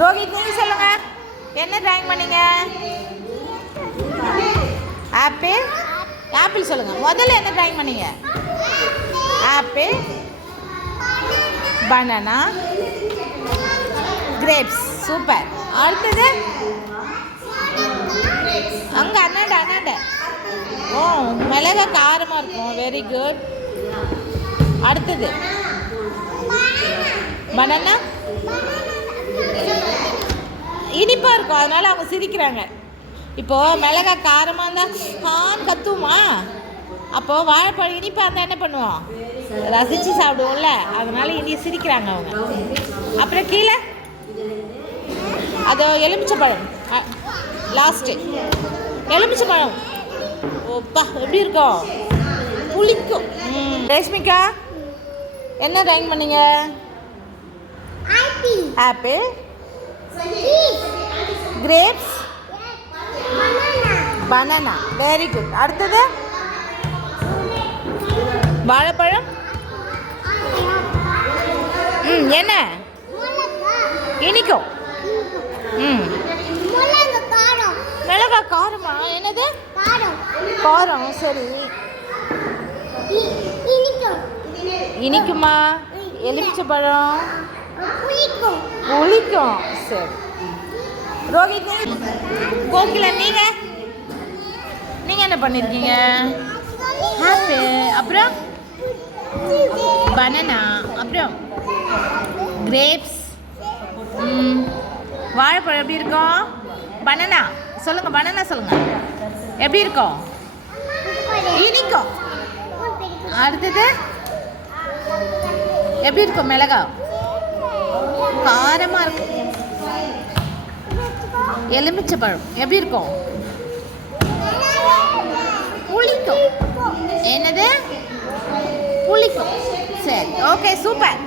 ரோஹித் நீங்க சொல்லுங்க, என்ன டிராயிங் பண்ணீங்க? ஆப்பிள். ஆப்பிள் சொல்லுங்க. முதல்ல என்ன டிராயிங் பண்ணீங்க? Apple, banana, grapes. சூப்பர். அடுத்தது அங்க அண்ணாண்ட. ஓ, மிளகா காரமா இருக்கும். Very good. அடுத்தது பனானா இனிப்பா இருக்கும், அதனால அவங்க சிரிக்கிறாங்க. இப்போ மிளகா காரமாக இருந்தால் கத்துமா? அப்போ வாழைப்பழம் இனிப்பாக இருந்தால் என்ன பண்ணுவோம்? ரசித்து சாப்பிடுவோம்ல, அதனால இனி சிரிக்கிறாங்க அவங்க. அப்புறம் கீழே அது எலுமிச்சைப்பழம். லாஸ்ட்டு எலுமிச்சைப்பழம். ஓப்பா, எப்படி இருக்கும்? புளிக்கும். ரேஷ்மிகா என்ன டிராயிங் பண்ணீங்க? Apple, grapes, banana. Very good. அடுத்தது வாழைப்பழம். என்ன இனிக்கும்? மிளகா காரமா? என்னது காரம்? சரி, இனிக்குமா? எலுமிச்சைப்பழம் புளிக்கும். சரி. ரோஹித், கோகிலா நீங்க என்ன பண்ணிருக்கீங்க? ஆப்பிள், அப்புறம் பனானா, அப்புறம் கிரேப்ஸ். வாழைப்பழம் எப்படி இருக்கும்? பனானா சொல்லுங்க. பனானா சொல்லுங்க. எப்படி இருக்கும்? இனிக்கும். அடுத்தது எப்படி இருக்கும்? மிளகா காரமா இருக்கும். எலுமிச்சைப்பழம் எப்படி இருக்கும்? புளிக்கும். என்னது? புளிக்கும். சரி, ஓகே, சூப்பர்.